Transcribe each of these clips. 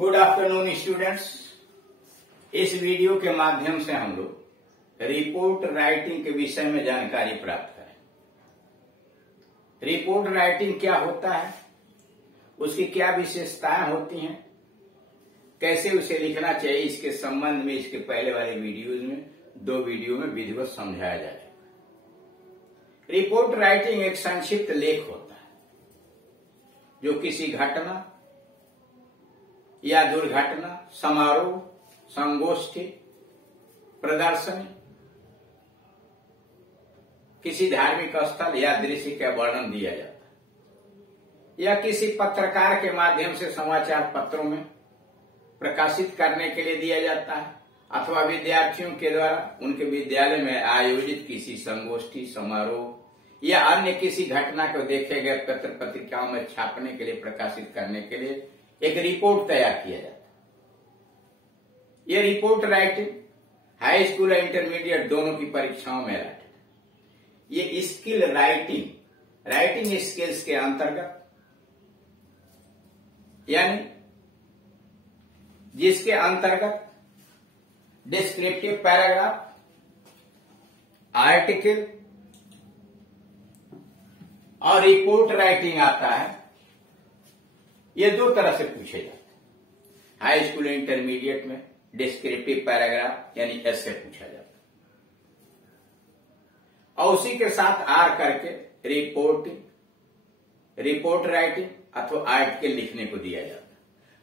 Good afternoon students. इस video के माध्यम से हम लोग रिपोर्ट राइटिंग के विषय में जानकारी प्राप्त करें। रिपोर्ट राइटिंग क्या होता है, उसकी क्या विशेषताएं होती हैं, कैसे उसे लिखना चाहिए, इसके संबंध में इसके पहले वाले वीडियोज में 2 वीडियो में विधिवत समझाया जाएगा। रिपोर्ट राइटिंग एक संक्षिप्त लेख होता है जो किसी घटना या दुर्घटना, समारोह, संगोष्ठी, प्रदर्शनी, किसी धार्मिक स्थल या दृश्य का वर्णन दिया जाता है या किसी पत्रकार के माध्यम से समाचार पत्रों में प्रकाशित करने के लिए दिया जाता है अथवा विद्यार्थियों के द्वारा उनके विद्यालय में आयोजित किसी संगोष्ठी, समारोह या अन्य किसी घटना को देखे गए पत्र पत्रिकाओं में छापने के लिए, प्रकाशित करने के लिए एक रिपोर्ट तैयार किया जाता है। यह रिपोर्ट राइटिंग हाई स्कूल और इंटरमीडिएट दोनों की परीक्षाओं में राइटिंग, ये स्किल राइटिंग स्किल्स के अंतर्गत, यानी जिसके अंतर्गत डिस्क्रिप्टिव पैराग्राफ, आर्टिकल और रिपोर्ट राइटिंग आता है। ये 2 तरह से पूछे जाते हैं। हाई स्कूल इंटरमीडिएट में डिस्क्रिप्टिव पैराग्राफ यानी एसे पूछा जाता है और उसी के साथ आर करके रिपोर्ट राइटिंग अथवा आर्टिकल लिखने को दिया जाता है।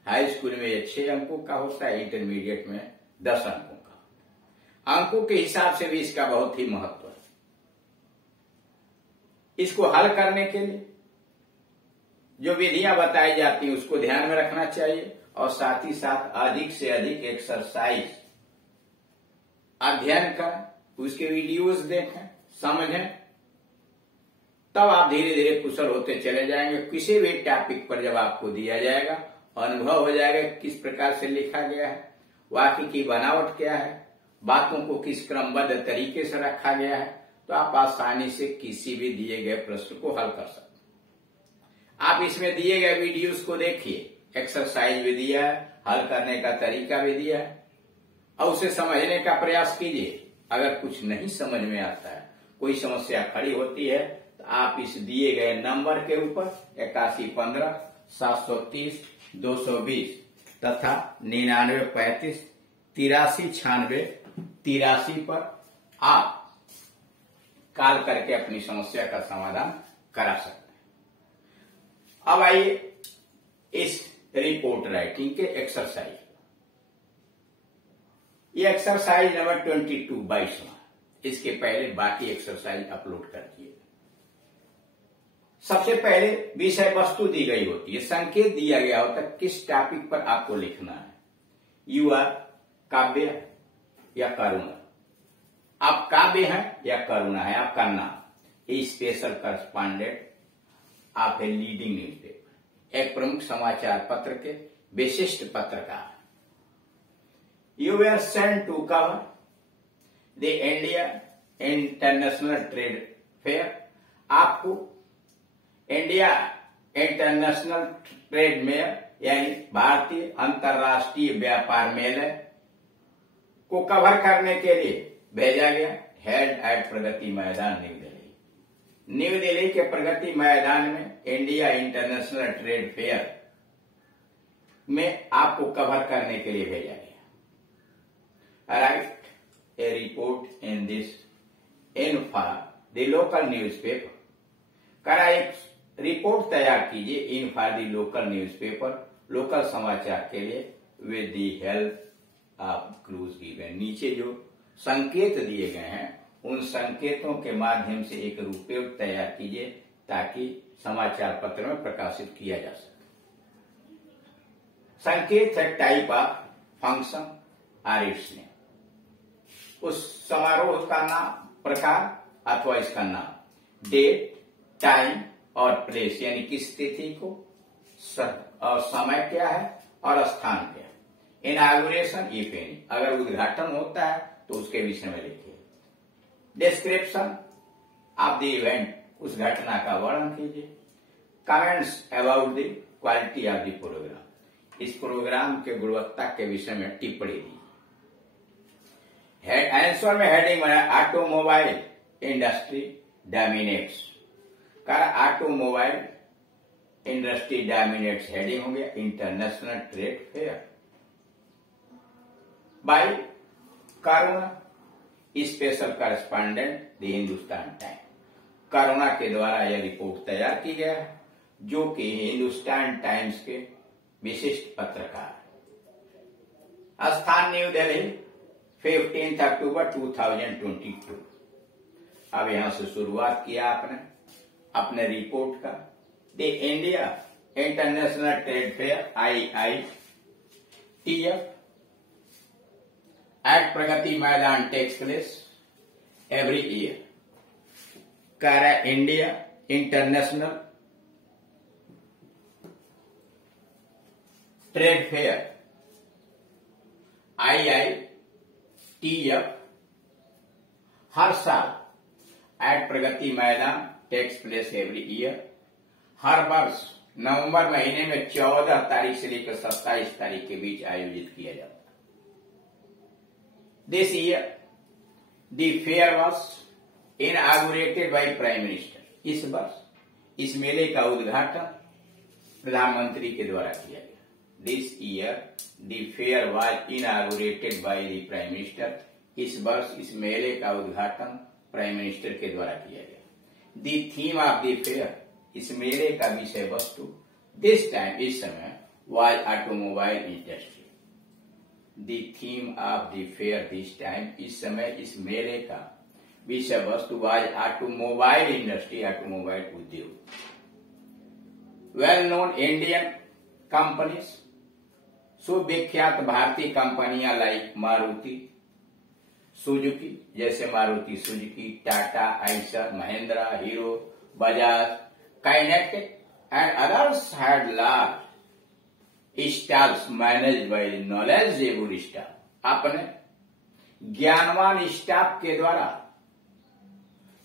हाई स्कूल में ये 6 अंकों का होता है, इंटरमीडिएट में 10 अंकों का। अंकों के हिसाब से भी इसका बहुत ही महत्व है। इसको हल करने के लिए जो विधियां बताई जाती हैं उसको ध्यान में रखना चाहिए और साथ ही साथ अधिक से अधिक एक्सरसाइज, अध्ययन करें, उसके वीडियोज देखें, समझें, तब आप धीरे धीरे कुशल होते चले जाएंगे। किसी भी टॉपिक पर जब आपको दिया जाएगा, अनुभव हो जाएगा किस प्रकार से लिखा गया है, वाक्य की बनावट क्या है, बातों को किस क्रमबद्ध तरीके से रखा गया है, तो आप आसानी से किसी भी दिए गए प्रश्न को हल कर सकते हैं। आप इसमें दिए गए वीडियोस को देखिए, एक्सरसाइज भी दिया है, हल करने का तरीका भी दिया है और उसे समझने का प्रयास कीजिए। अगर कुछ नहीं समझ में आता है, कोई समस्या खड़ी होती है, तो आप इस दिए गए नंबर के ऊपर 8115 730 220 तथा 9935 8396 83 पर आप कॉल करके अपनी समस्या का समाधान करा सकते हैं। अब आइए इस रिपोर्ट राइटिंग के एक्सरसाइज। ये एक्सरसाइज नंबर 22 इसके पहले बाकी एक्सरसाइज अपलोड कर दिए। सबसे पहले विषय वस्तु दी गई होती है, संकेत दिया गया होता है किस टॉपिक पर आपको लिखना है। यू आर काव्य या करुणा, आप काव्य हैं या करुणा है आपका नाम। ए स्पेशल करस्पॉन्डेंट, आप है लीडिंग न्यूज़पेपर, एक प्रमुख समाचार पत्र के विशिष्ट पत्रकार। You were sent to cover the India international trade fair, आपको इंडिया इंटरनेशनल ट्रेड मेयर यानी भारतीय अंतर्राष्ट्रीय व्यापार मेले को कवर करने के लिए भेजा गया। हेल्ड एट प्रगति मैदान न्यू दिल्ली के प्रगति मैदान में इंडिया इंटरनेशनल ट्रेड फेयर में आपको कवर करने के लिए भेजा गया। Right A report in this in for the local newspaper, करा एक रिपोर्ट तैयार कीजिए in for the local newspaper, local समाचार के लिए, with the help of clues given. नीचे जो संकेत दिए गए हैं उन संकेतों के माध्यम से एक रूपरेखा तैयार कीजिए ताकि समाचार पत्र में प्रकाशित किया जा सके। संकेत है टाइप ऑफ फंक्शन और इट्स नेम, उस समारोह का नाम, प्रकार अथवा इसका नाम, डेट, टाइम और प्लेस यानी किस तिथि को, और समय क्या है और स्थान क्या है। इनॉग्रेशन इफ एनी, अगर उद्घाटन होता है तो उसके विषय में लिखिए। डिस्क्रिप्शन ऑफ द इवेंट, उस घटना का वर्णन कीजिए। Comments about the quality of the program, इस प्रोग्राम के गुणवत्ता के विषय में टिप्पणी दी। आंसर में हेडिंग बना automobile industry dominates. Automobile industry dominates heading हो गया international trade fair by Karuna special correspondent the Hindustan time. Karuna के द्वारा यह रिपोर्ट तैयार की गया है, जो कि हिंदुस्तान टाइम्स के विशिष्ट पत्रकार। स्थान न्यू दिल्ली 15 अक्टूबर 2022। अब यहां से शुरुआत किया आपने अपने रिपोर्ट का। The India international trade fair IITF at Pragati Maidan takes place every year. कह रहा है India international trade fair IITF हर साल at Pragati Maidan takes place every year, हर वर्ष नवंबर महीने में 14 तारीख से लेकर 27 तारीख के बीच आयोजित किया जाता है। This year the fair was inaugurated by prime minister. इस वर्ष इस मेले का उद्घाटन प्रधानमंत्री के द्वारा किया गया। This year the fair was inaugurated by the prime minister. इस वर्ष इस मेले का उद्घाटन प्राइम मिनिस्टर के द्वारा किया गया। The theme of the fair, इस मेले का विषय वस्तु दिस टाइम, इस समय, was automobile industry. The theme of the fair this time, इस समय इस मेले का विषय वस्तु वाज ऑटोमोबाइल इंडस्ट्री, ऑटोमोबाइल उद्योग। वेल नोन इंडियन कंपनीज, सुविख्यात भारतीय कंपनियां लाइक मारुति सुजुकी, जैसे Maruti Suzuki, Tata, Eicher, Mahindra, hero, Bajaj, kinetic and others had large stalls managed by knowledgeable staff. अपने ज्ञानवान स्टाफ के द्वारा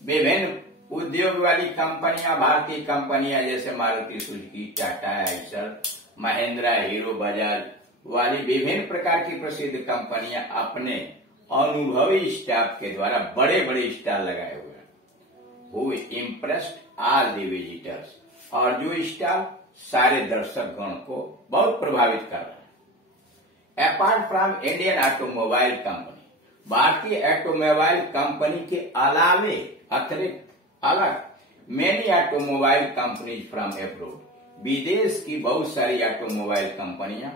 विभिन्न उद्योग वाली कंपनियां, भारतीय कंपनियां जैसे Maruti Suzuki, Tata, Eicher, Mahindra, hero, Bajaj वाली विभिन्न प्रकार की प्रसिद्ध कंपनियां अपने अनुभवी स्टाफ के द्वारा बड़े बड़े स्टॉल लगाए हुए हैं। वो इम्प्रेस्ड ऑल द विजिटर्स, और जो स्टॉल सारे दर्शक गण को बहुत प्रभावित कर रहा है। Apart from Indian automobile company, भारतीय ऑटोमोबाइल कंपनी के अलावे अतिरिक्त अलग many automobile companies from abroad, विदेश की बहुत सारी ऑटोमोबाइल कंपनियां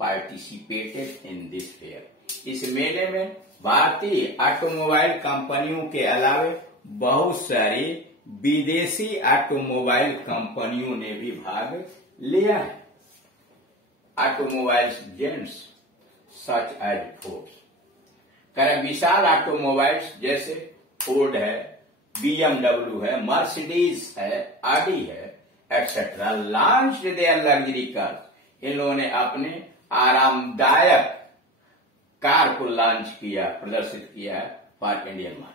पार्टिसिपेटेड इन दिस फेयर। इस मेले में भारतीय ऑटोमोबाइल कंपनियों के अलावे बहुत सारी विदेशी ऑटोमोबाइल कंपनियों ने भी भाग लिया है। Automobiles giants such as fords, करें विशाल ऑटोमोबाइल्स जैसे फोर्ड है, BMW है, मर्सिडीज है, ऑडी है, etcetera launch their luxury cars. इन लोगों ने अपने आरामदायक कार को लॉन्च किया, प्रदर्शित किया है फॉर इंडियन मार्केट।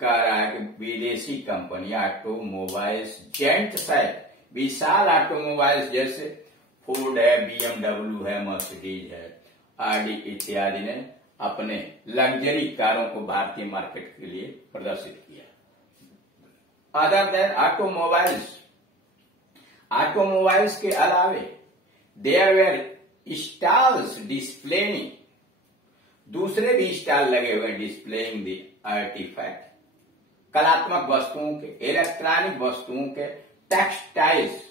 कह रहा है कि विदेशी कंपनियां ऑटोमोबाइल्स जेंट्स है, विशाल ऑटोमोबाइल्स जैसे फोर्ड है, BMW है, मर्सिडीज है, ऑडी इत्यादि ने अपने लग्जरी कारों को भारतीय मार्केट के लिए प्रदर्शित किया। अदर देन ऑटोमोबाइल्स, ऑटोमोबाइल्स के अलावे देयर वेर स्टॉल्स डिस्प्लेइंग, दूसरे भी स्टॉल लगे हुए डिस्प्लेइंग द आर्टिफैक्ट, कलात्मक वस्तुओं के, इलेक्ट्रॉनिक वस्तुओं के, टेक्सटाइल्स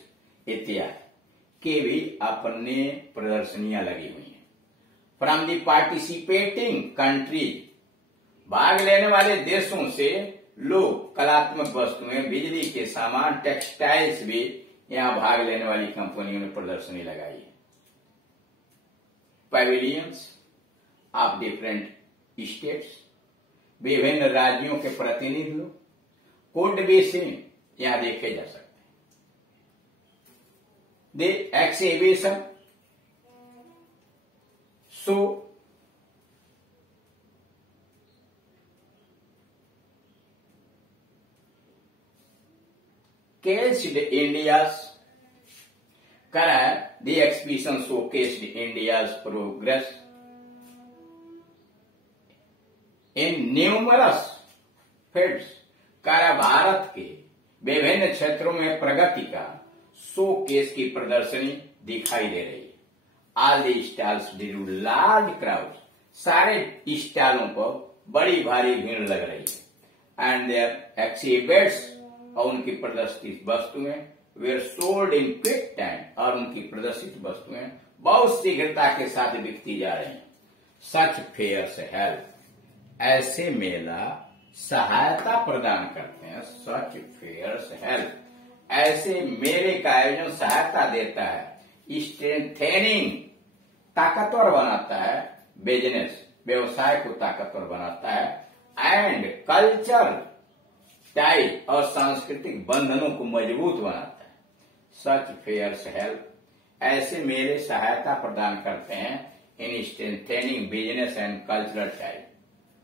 इत्यादि के भी अपने प्रदर्शनियां लगी हुई हैं। फ्रॉम द पार्टिसिपेटिंग कंट्री, भाग लेने वाले देशों से लोग कलात्मक वस्तुएं, बिजली के सामान, टेक्सटाइल्स भी यहां भाग लेने वाली कंपनियों ने प्रदर्शनी लगाई है। पैविलियंस ऑफ डिफरेंट स्टेट्स, विभिन्न राज्यों के प्रतिनिधि लोग कुड बी सीन, यहां देखे जा सकते हैं। The exhibition show catched India's, करा The exhibition showcased India's progress in numerous fields. कार्य भारत के विभिन्न क्षेत्रों में प्रगति का शोकेस की प्रदर्शनी दिखाई दे रही है. All the stalls drew large crowds. सारे स्टॉलों पर बड़ी भारी भीड़ लग रही है. And their exhibits और उनकी प्रदर्शित वस्तुएं were sold in quick time. और उनकी प्रदर्शित वस्तुएं बहुत शीघ्रता के साथ बिकती जा रही हैं. Such fairs help. ऐसे मेला सहायता प्रदान करते हैं. Such fairs help. ऐसे मेले का आयोजन सहायता देता है. स्ट्रेंथेनिंग ताकतवर बनाता है. बिजनेस व्यवसाय को ताकतवर बनाता है. एंड कल्चर टाई और सांस्कृतिक बंधनों को मजबूत बनाता है. सच फेयर्स हेल्प. ऐसे मेले सहायता प्रदान करते हैं इन स्ट्रेंथेनिंग बिजनेस एंड कल्चरल टाई.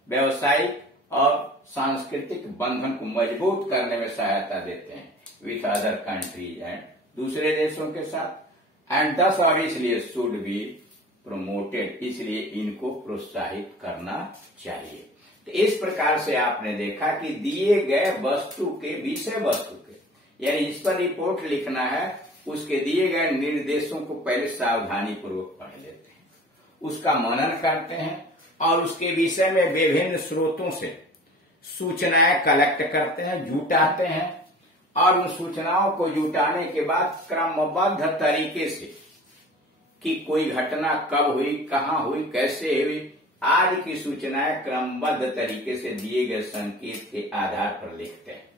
व्यवसायिक और सांस्कृतिक बंधन को मजबूत करने में सहायता देते हैं विथ अदर कंट्रीज एंड दूसरे देशों के साथ. एंड दस और इसलिए शुड बी प्रोमोटेड. इसलिए इनको प्रोत्साहित करना चाहिए. तो इस प्रकार से आपने देखा कि दिए गए वस्तु के विषय वस्तु के यानी जिस पर रिपोर्ट लिखना है उसके दिए गए निर्देशों को पहले सावधानी पूर्वक पढ़ लेते हैं, उसका मनन करते हैं और उसके विषय में विभिन्न स्रोतों से सूचनाएं कलेक्ट करते हैं, जुटाते हैं. और उन सूचनाओं को जुटाने के बाद क्रमबद्ध तरीके से कि कोई घटना कब हुई, कहां हुई, कैसे हुई आदि की सूचनाएं क्रमबद्ध तरीके से दिए गए संकेत के आधार पर लिखते हैं.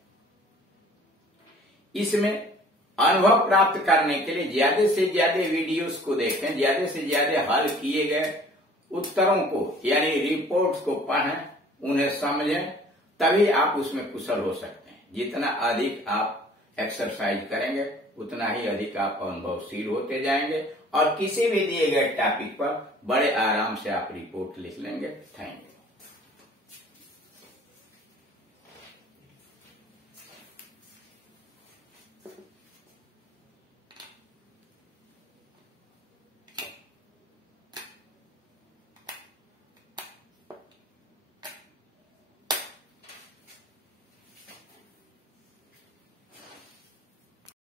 इसमें अनुभव प्राप्त करने के लिए ज्यादा से ज्यादा वीडियोस को देखें, ज्यादा से ज्यादा हल किए गए उत्तरों को यानी रिपोर्ट्स को पढ़ें, उन्हें समझें, तभी आप उसमें कुशल हो सकते हैं. जितना अधिक आप एक्सरसाइज करेंगे उतना ही अधिक आप अनुभवशील होते जाएंगे और किसी भी दिए गए टॉपिक पर बड़े आराम से आप रिपोर्ट लिख लेंगे. Thank you.